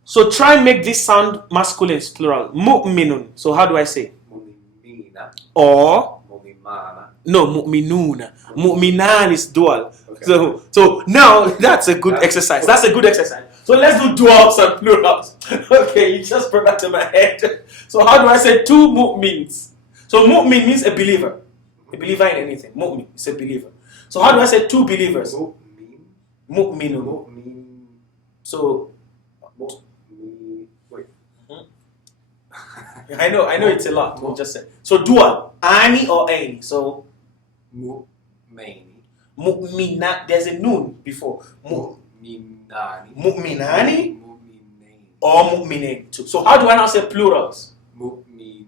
So try and make this sound masculine plural. Mu'minun. So how do I say? Mu'minina. Or? Mu'mimana. No, mu'minuna. Mu'minan is dual. Okay. So now that's a good exercise. That's a good exercise. So let's do duals and plurals. Okay, you just brought that to my head. So how do I say 2 mu'mins? So mu'min means a believer. A believer in anything. Mu'min is a believer. So how do I say two believers? Mu'minun. Mu'min. So Wait. I know it's a lot. We'll just say. So dual. Ani or aini. So Mu'maini. mu'mina. There's a noun before. Mu'minani. Mu'minani Mu'minain. or mu'minain too. So how do I now say plurals? Mu'minuni.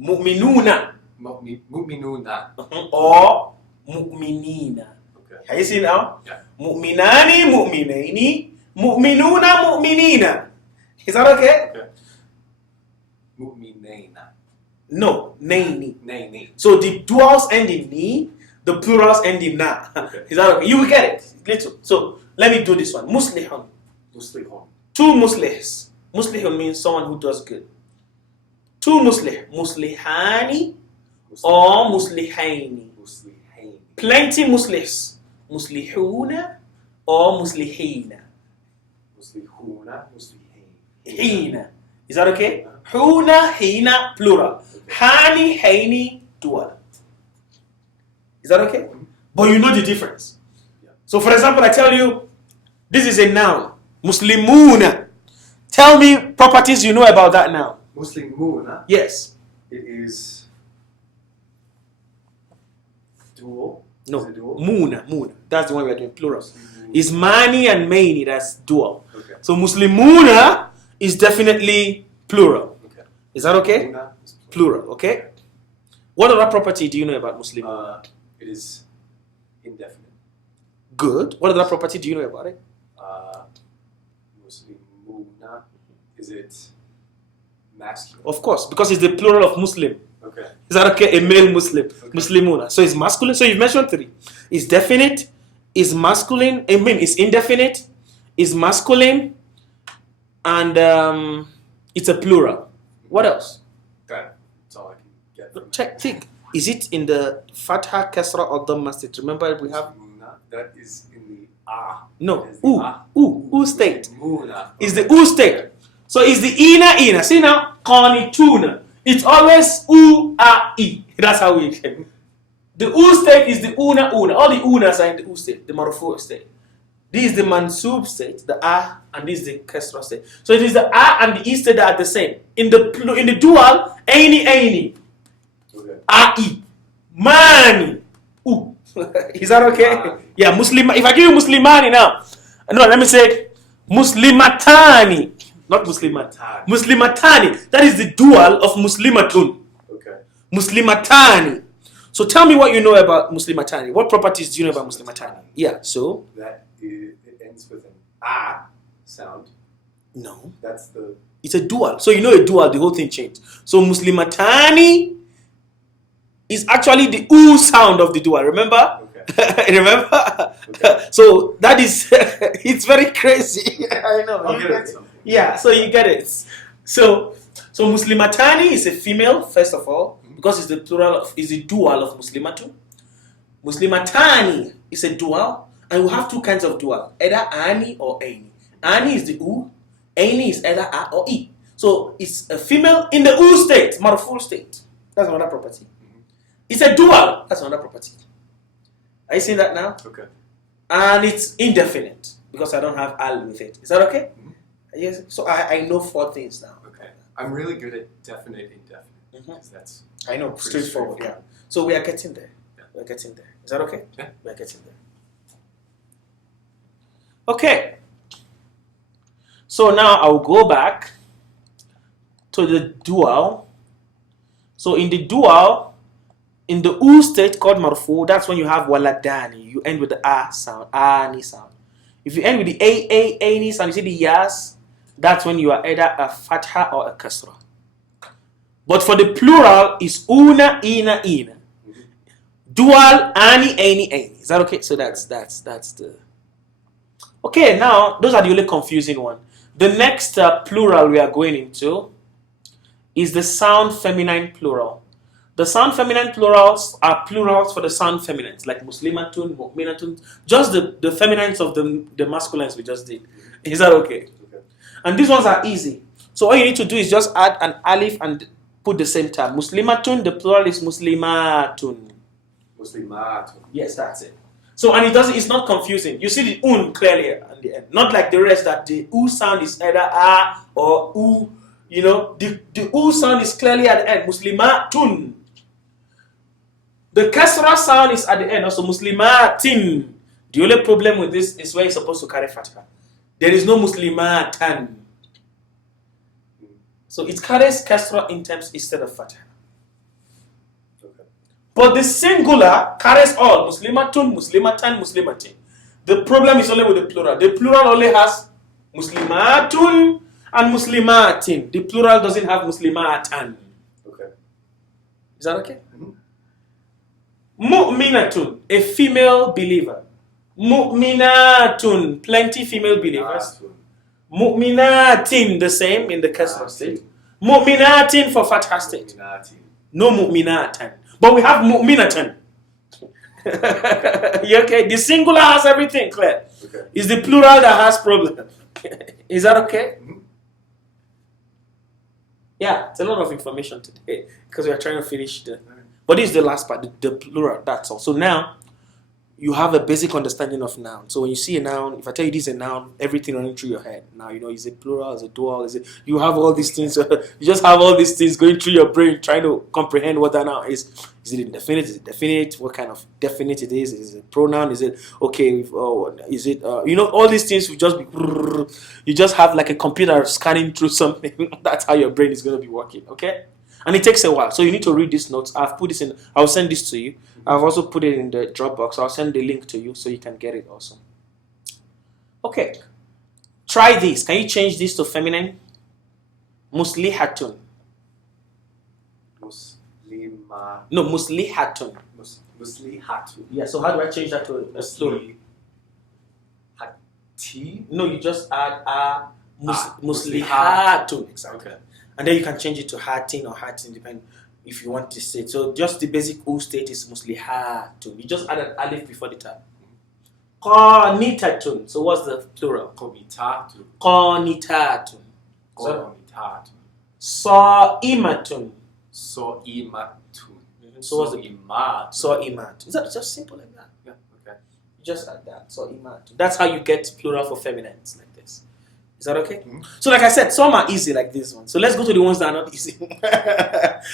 Mu'minuna Mu'minuna. or mu'minina. Okay. Can you see now? Yeah. Mu'minani, mu'minaini, mu'minuna, mu'minina. Is that okay? Okay. Mu'minaina. No, naini. Naini. So the duals end in ni, the plurals end in na. Okay. Is that okay? You will get it. Little. So let me do this one. Muslihun. Muslihun. Two muslihs. Muslihun means someone who does good. Two muslih. Muslihani or muslihaini. Muslihain. Plenty muslihs. Muslihuna or muslihina. Muslihuna. Muslihain. Hina. Is that okay? Huna, hina, plural. Hani, haini, dual. Is that okay? But you know the difference. Yeah. So for example, I tell you, this is a noun. Muslimuna. Tell me properties you know about that noun. Muslimuna. Yes. It is dual. No. Is it dual? Muna. That's the one we are doing plurals. It's mani and maini, that's dual. Okay. So Muslimuna is definitely plural. Okay. Is that okay? Muna is Plural, okay? What other property do you know about Muslimuna? It is indefinite. Good. What other property do you know about it? Muslimuna. Is it masculine? Of course, because it's the plural of Muslim. Okay. Is that okay? A male Muslim. Okay. Muslimuna. So it's masculine. So you've mentioned three. It's definite, it's masculine, it's indefinite, it's masculine, and it's a plural. What else? That's all I can get from Check, think. Is it in the Fatha, Kasra, or Dhamma state? Remember we have... Muslimuna. That is in the ah. No. That is the U state. Muslimuna. Is the U state. So it's the ina. See now? Qanituna. It's always u, a, i. That's how we get. The u state is the una. All the unas are in the u state, the marfu state. This is the mansub state, the a, and this is the kasra state. So it is the a and the i state that are the same. In the dual, aini. Okay. A, i. Mani. U. Is that okay? Mani. Yeah, Muslim. If I give you Muslimani now, no, let me say Muslimatani. Not Muslimat. Muslimatani. That is the dual of Muslimatun. Okay. Muslimatani. So tell me what you know about Muslimatani. What properties do you know about Muslimatani? Yeah, so? That is, it ends with an ah sound. No. That's the It's a dual. So you know a dual, the whole thing changed. So Muslimatani is actually the oo sound of the dual. Remember? okay. Remember? Okay. So that is, it's very crazy. I know. I'll You get get it. it. Yeah, so you get it. So Muslimatani is a female, first of all, because it's the plural of, is the dual of Muslimatu. Muslimatani is a dual, and we have two kinds of dual, either ani or aini. Ani is the u, aini is either a or i. So it's a female in the u state, marfu state. That's another property. It's a dual. That's another property. Are you seeing that now? Okay. And it's indefinite because I don't have al with it. Is that okay? Mhm. Yes. So I know four things now. Okay. I'm really good at definite, indefinite. Mhm. Because that's I know, pretty straightforward. Yeah. straightforward. So we are getting there. Yeah. We're getting there. Is that okay? Yeah. We're getting there. Okay. So now I'll go back to the dual. So in the dual, in the u state called marfu, that's when you have waladani. You end with the a sound, ani sound. If you end with the a ni sound, you see the yas, that's when you are either a fatha or a kasra. But for the plural, it's una, ina. Dual, ani. Is that okay? So that's the... Okay, now, those are the only confusing one. The next plural we are going into is the sound feminine plural. The sound feminine plurals are plurals for the sound feminines, like muslimatun, mu'minatun, just the feminines of the masculines we just did. Is that okay? okay. And these ones are easy. So all you need to do is just add an alif and put the same term. Muslimatun, the plural is muslimatun. Muslimatun. Yes, that's it. So, and it's not confusing. You see the un clearly at the end. Not like the rest that the u sound is either a or u. You know, the u sound is clearly at the end. Muslimatun. The kasra sound is at the end. Also, muslimatin. The only problem with this is where you're supposed to carry fatha. There is no muslimatan. So it carries kasra in terms instead of fatha. But the singular carries all. Muslimatun, muslimatan, muslimatin. The problem is only with the plural. The plural only has muslimatun and muslimatin. The plural doesn't have muslimatan. Okay. Is that okay? Mu'minatun, a female believer. Mu'minatun, plenty female believers. Mu'minatin, the same in the kasra state. Mu'minatin for fatha state. No mu'minatan. But we have mu'minatan. You okay? The singular has everything clear. Okay. It's the plural that has problem. Is that okay? Yeah, it's a lot of information today because we are trying to finish the. But this is the last part, the plural. That's all. So now you have a basic understanding of noun. So when you see a noun, if I tell you this is a noun, everything running through your head. Now you know is it plural, is it dual, is it? You have all these things. You just have all these things going through your brain, trying to comprehend what that noun is. Is it indefinite? Is it definite? What kind of definite it is? Is it a pronoun? Is it okay? Is it you know all these things? You just have like a computer scanning through something. That's how your brain is going to be working. Okay. And it takes a while. So you need to read these notes. I've put this in. I'll send this to you. I've also put it in the Dropbox. I'll send the link to you so you can get it also. Okay. Try this. Can you change this to feminine? Muslihatun. Muslima. No, muslihatun. Muslihatun. Yeah, so how do I change that to a plural? Hati. No, you just add muslihatun. muslihatun. Exactly. Okay. And then you can change it to hatin or hatin, depending if you want to say. So just the basic u state is muslihatun. You just add an alif before the tab. Qanitatun. So what's the plural? Qanitatun. Qanitatun. Qanitatun. Sa'imatun. Sa'imatun. So what's the Sa'imat. Sa'imat? Is that just simple like that? Yeah, okay. You just add that. Sa'imatun. That's how you get plural for feminines like this. Is that okay? Mm-hmm. So like I said, some are easy like this one. So let's go to the ones that are not easy.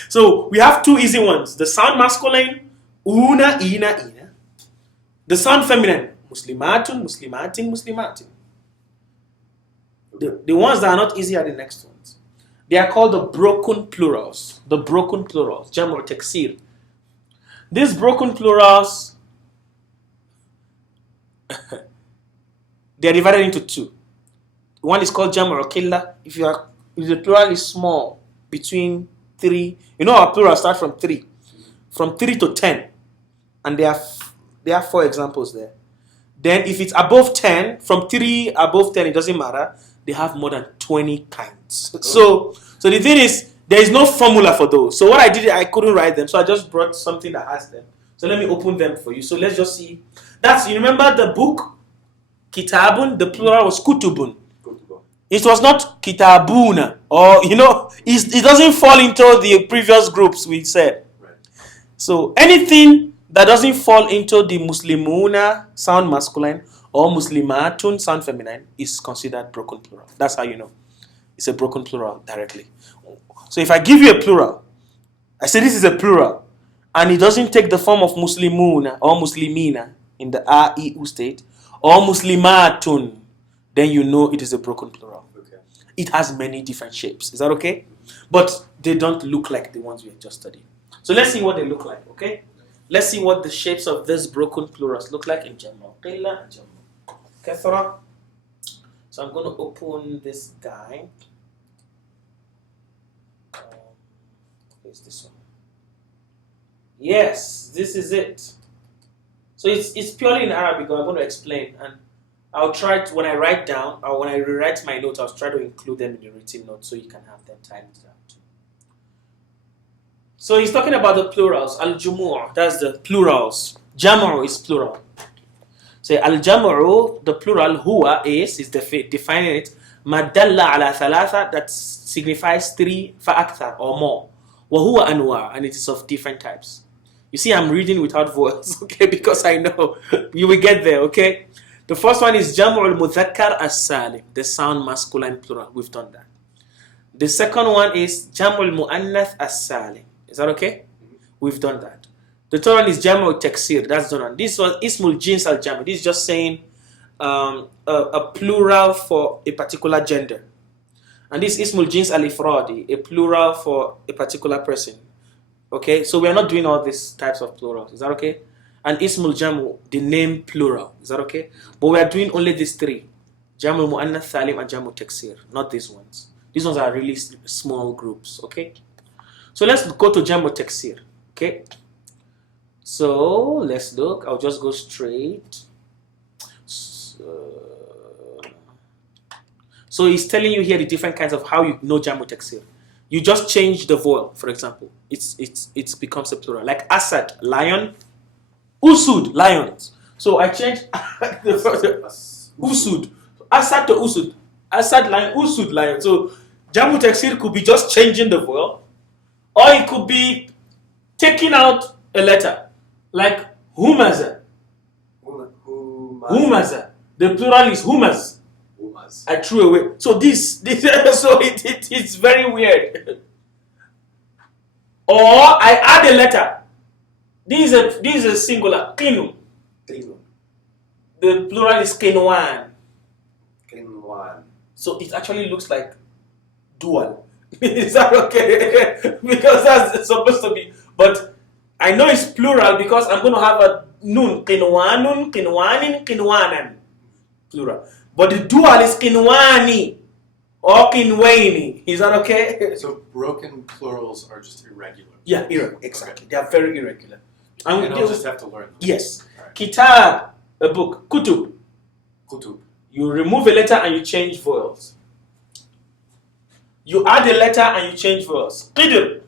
So we have two easy ones. The sound masculine, una, ina. The sound feminine, muslimatun, muslimatin, muslimatin. The ones that are not easy are the next ones. They are called the broken plurals. The broken plurals, jam' or taksir. These broken plurals, they are divided into two. One is called jam' or qilla. If the plural is small, between 3, you know our plural start from 3. From 3 to 10. And there are 4 examples there. Then if it's above 10, from 3 above 10, it doesn't matter. They have more than 20 kinds. So the thing is, there is no formula for those. So what I did, I couldn't write them. So I just brought something that has them. So let me open them for you. So let's just see. You remember the book, Kitabun? The plural was kutubun. It was not kitabuna, or it doesn't fall into the previous groups we said. Right. So anything that doesn't fall into the muslimuna sound masculine or muslimatun sound feminine is considered broken plural. That's how you know it's a broken plural directly. So if I give you a plural, I say this is a plural, and it doesn't take the form of muslimuna or muslimina in the a, e, u state, or muslimatun, then you know it is a broken plural. Okay. It has many different shapes. Is that okay? But they don't look like the ones we have just studied. So let's see what they look like, okay? Let's see what the shapes of these broken plurals look like in general. Qilla and general. Kathra. So I'm going to open this guy. Where's this one? Yes, this is it. So it's purely in Arabic. I'm going to explain, and I'll try to, when I write down or when I rewrite my notes, I'll try to include them in the written notes so you can have them typed down too. So he's talking about the plurals. Al-Jumu'ah, that's the plurals. Jam'u is plural. So al-Jam'u, the plural, huwa is defining it. Madalla ala thalatha, that signifies 3 fa akthar or more. Wa huwa anwa, and it is of different types. You see, I'm reading without vowels, okay, because I know you will get there, okay? The first one is Jam'ul Mudhakkar as-Salim, the sound masculine plural. We've done that. The second one is Jam'ul Mu'annath as-Salim. Is that okay? We've done that. The third one is Jam'ul Taksir. That's done on. This was Ismul Jins al-Jam'. This is just saying a plural for a particular gender. And this Ismul Jins al-Ifradi, a plural for a particular person. Okay, so we are not doing all these types of plurals. Is that okay? And Ismul Jamu, the name plural. Is that okay? But we are doing only these three. Jamul Mu'annath Salim and Jamul Taksir. Not these ones. These ones are really small groups. Okay? So let's go to Jamul Taksir. Okay? So let's look. I'll just go straight. So he's telling you here the different kinds of how you know Jamul Taksir. You just change the vowel, for example. It becomes a plural. Like Asad, lion. Usud, lions. So I changed the first Usud. Asad to Usud. Asad, lion. Usud, lion. So Jamul Taksir could be just changing the vowel, or it could be taking out a letter. Like Humaza. Humaza. The plural is Humaz. I threw away. So this so it's very weird. Or I add a letter. This is a singular. Qinu. The plural is qinwan. So it actually looks like dual. Is that okay? Because that's supposed to be. But I know it's plural because I'm going to have a nun. Qinwanun, qinwanin, qinwanan. Plural. But the dual is qinwani or qinwaini. Is that okay? So broken plurals are just irregular. Yeah, irregular. Exactly. Okay. They are very irregular. And I'll just have to learn them. Yes. Right. Kitab, a book. Kutub. Kutub. You remove a letter and you change vowels. You add a letter and you change vowels. Qidr,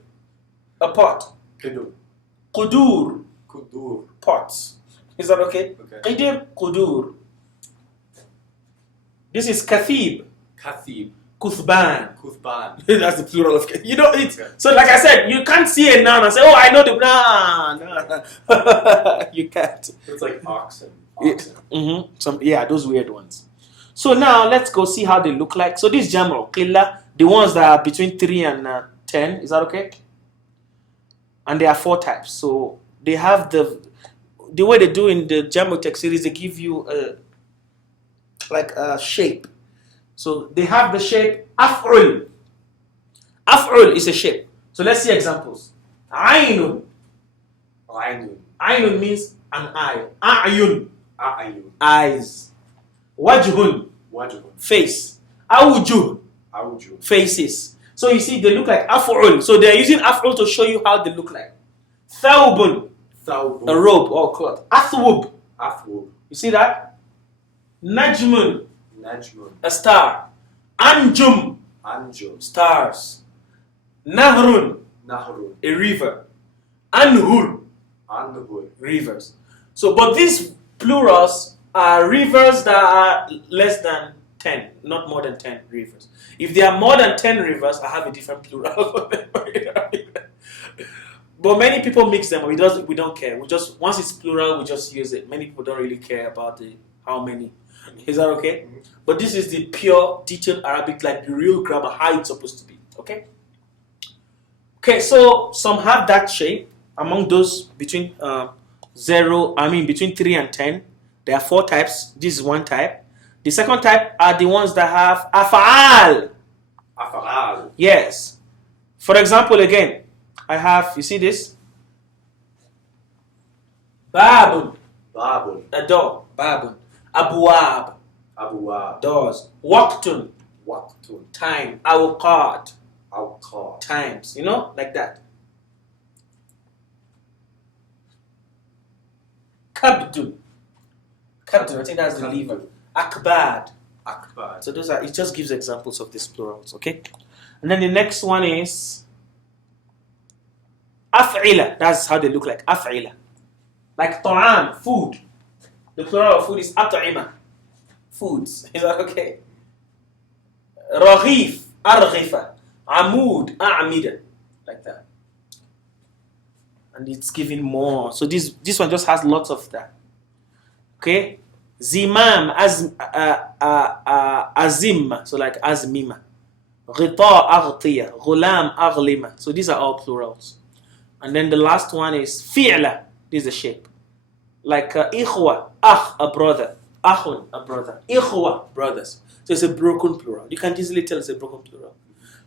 a pot. Qidr. Qudur. Qudur. Pots. Is that okay? Okay. Qidr, qudur. This is kathib. Kathib. Kuthban. Kuthban. That's the plural of. You know it. Okay. So, like I said, you can't see a noun and say, "Oh, I know the noun." No. You can't. It's like oxen. Those weird ones. So now let's go see how they look like. So this Jam'ul Qilla, the ones that are between 3 and 10, is that okay? And there are 4 types. So they have the way they do in the Jam'ul Taksir is they give you a shape. So they have the shape af'ul. Af'ul is a shape. So let's see examples. Aynun. Aynun. Aynun means an eye. A'yun. A'yun. Eyes. Wajhun. Wajhun. Face. Awjuh. Awjuh. Faces. So you see, they look like af'ul. So they're using af'ul to show you how they look like. Thawbun. Thawbun. A robe or cloth. Athwub. Athwub. You see that? Najmun. Najmun. A star. Anjum. Anjum. Stars. Nahrun. Nahrun. A river. Anhur. Anhur. Rivers. So, but these plurals are rivers that are less than 10, not more than 10 rivers. If there are more than 10 rivers, I have a different plural. But many people mix them. We don't care. We just, once it's plural, we just use it. Many people don't really care about how many. Is that okay? Mm-hmm. But this is the pure, detailed Arabic, like the real grammar, how it's supposed to be. Okay? Okay, so some have that shape. Among those between between 3 and 10, there are 4 types. This is one type. The second type are the ones that have af'al. Af'al. Yes. For example, again, I have, you see this? Babun. Babun. A door. Babun. Abwab. Abwab. Doors. Waqtun. Waqtun. Time. Awqat. Awqat. Times. You know, like that. Kabdun. Kabdun, I think that's the liver. Akbad. Akbad. So those are, it just gives examples of these plurals, okay? And then the next one is af'ila. That's how they look like. Af'ila. Like ta'am, food. The plural of food is at'ima. Foods. Is that okay? Raghif, arghifa. Amud, a'mida. Like that. and it's giving more. So this one just has lots of that. Okay, zimam azim, so like azmima, ghita aghtiya, ghulam aghlima. So these are all plurals. And then the last one is fi'la. This is a shape. Like ikhwa, a brother, akhun, a brother, ikhwa, brothers. So it's a broken plural. You can easily tell it's a broken plural.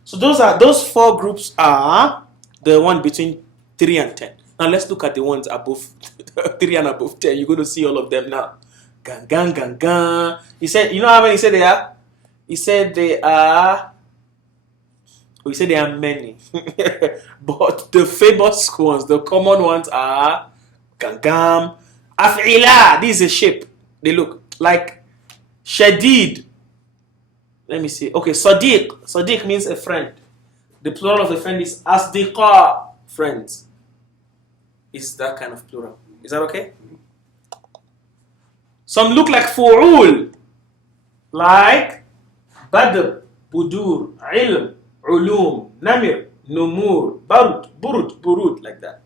So those four groups are the one between 3 and 10. Now let's look at the ones above 3 and above 10. You're going to see all of them now. Gang, gang, gang, gang. He said, you know how many he said they are? He said they are. We say there are many, but the famous ones, the common ones are gangam, af'ila. This is a shape. They look like shadid. Let me see. Okay, sadiq. Sadiq means a friend. The plural of a friend is asdiqa, friends. Is that kind of plural? Is that okay? Some look like fu'ul, like badr, budur, ilm, ulum, namir, numur, burud, like that.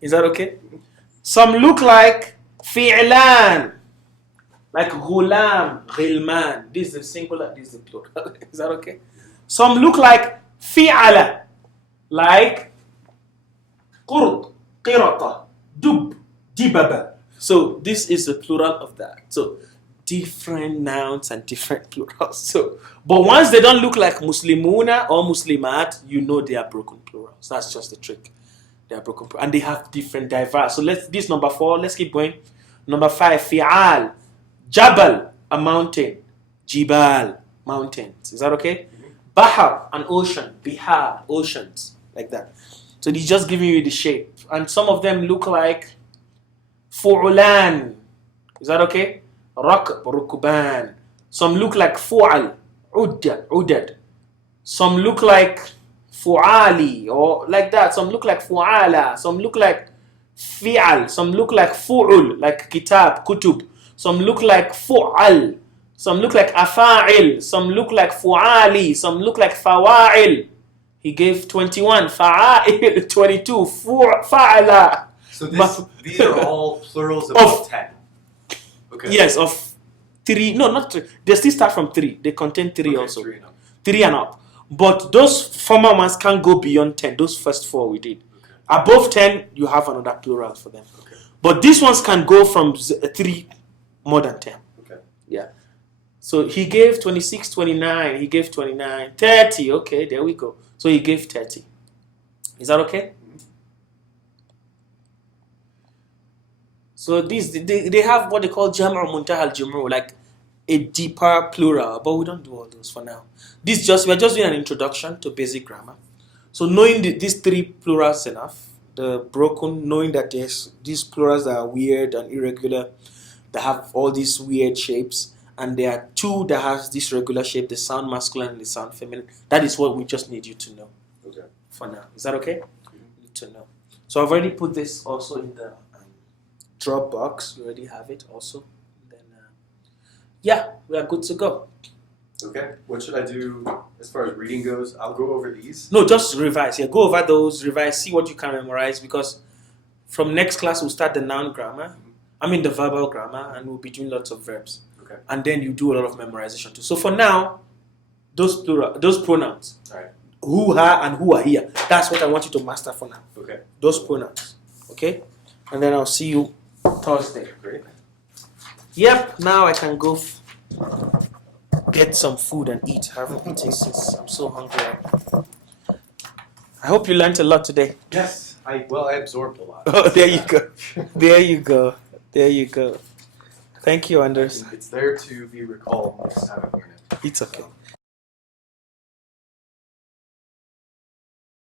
Is that okay? Some look like fi'lan, like ghulam, ghilman. This is the singular, this is the plural. Is that okay? Some look like fi'ala, like qurd, qirata, dub, dibaba. So this is the plural of that. So different nouns and different plurals. So, but once they don't look like muslimuna or muslimat, you know they are broken plurals. That's just the trick. They are broken plurals. And they have different diverse. So this number 4, let's keep going. Number 5, fi'al, jabal, a mountain, jibal, mountains. Is that okay? Bahar, an ocean, bihar, oceans, like that. So he's just giving you the shape. And some of them look like fu'ulan. Is that okay? Rakb, rukuban. Some look like fu'al, udad. Some look like fu'ali, or like that. Some look like fu'ala. Some look like fi'al. Some look like fu'ul, like kitab, kutub. Some look like fu'al. Some look like afa'il. Some look like fu'ali. Some look like fawa'il. He gave 21. Fa'a'il, 22. Fa'ala. So these are all plurals of 10. Okay. Yes, of 3. No, not 3. They still start from 3. They contain 3 also. 3 and up. 3 and up. But those former ones can't go beyond 10. Those first 4 we did. Okay. Above 10, you have another plural for them. Okay. But these ones can go from 3 more than 10. Okay. Yeah. So he gave 26, 29. He gave 29. 30. Okay, there we go. So he gave 30. Is that okay? So they have what they call jam'u muntaha al-jum'u, like a deeper plural, but we don't do all those for now. We're just doing an introduction to basic grammar. So knowing these 3 plurals enough, the broken, knowing that there's these plurals that are weird and irregular, that have all these weird shapes, and there are 2 that has this regular shape, the sound masculine and the sound feminine. That is what we just need you to know. Okay. For now. Is that okay? You need to know. So I've already put this also in the Dropbox. You already have it also. Then yeah, we are good to go. Okay. What should I do as far as reading goes? I'll go over these. No, just revise. Yeah, go over those, revise, see what you can memorize, because from next class we'll start the noun grammar. I mean the verbal grammar, and we'll be doing lots of verbs. Okay. And then you do a lot of memorization too. So for now, those pronouns. All right. Who, her, and who are here. That's what I want you to master for now. Okay. Those pronouns. Okay? And then I'll see you Thursday. Great. Yep, now I can go get some food and eat. I haven't eaten since I'm so hungry. I hope you learned a lot today. Yes, I absorbed a lot. Oh, there you go. There you go. There you go. Thank you, Anders. It's there to be recalled next time I learn it. It's okay.